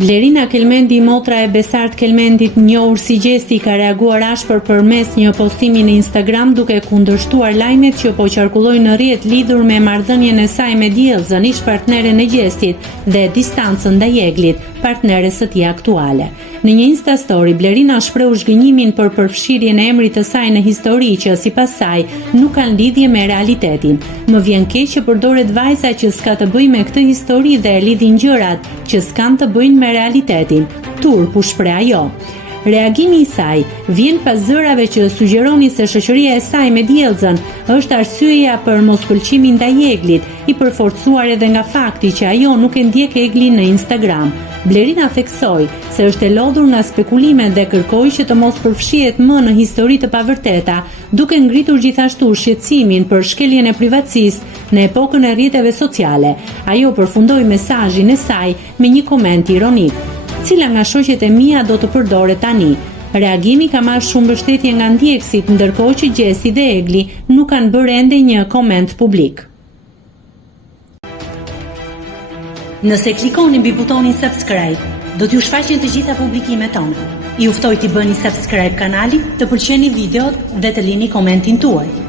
Blerina Kelmendi, motra e Besart Kelmendit, njohur si Gjesti, ka reaguar ashpër përmes një postimi në Instagram duke kundërshtuar lajmet që po qarkullojnë në rrjet lidhur me marrëdhënien e saj me Diellzën, ish partneren e Gjestit, dhe distancën ndaj Eglit, partneres së tij aktuale. Në një Insta story, Blerina shpreu zhgënjimin për përfshirjen e emrit të saj në histori që sipas saj nuk kanë lidhje me realitetin. Më vjen keq që përdoret vajza që s'ka të bëjë me këtë histori dhe e lidhin gjërat që s'kan të bëjnë me realitetin. Turp u shpreh ajo. Reagimi i saj vjen pas zërave që sugjeroni se shoqëria e saj me Diellzën është arsyeja për mospëlqimin ndaj Eglit, i përforcuar edhe nga fakti që ajo nuk e ndjek Eglin në Instagram. Blerina theksoi se është e lodhur nga spekulimet dhe kërkoi që të mos përfshihet më në histori të pavërteta, duke ngritur gjithashtu shqetësimin për shkeljen e privatësisë në epokën e rrjeteve sociale. Ajo përfundoi mesazhin e saj me një koment ironik: "Cila nga shoqet e mia do të përdore tani?" Reagimi ka marrë shumë mbështetje nga ndjekësit, ndërkohë që Gjesti dhe Egli nuk kanë bërë ende një koment publik. Nëse klikoni mbi butonin subscribe, do t'ju shfaqen të gjitha publikimet tona. Ju ftoj t'i bëni subscribe kanalit, të pëlqeni videot dhe të lini komentin tuaj.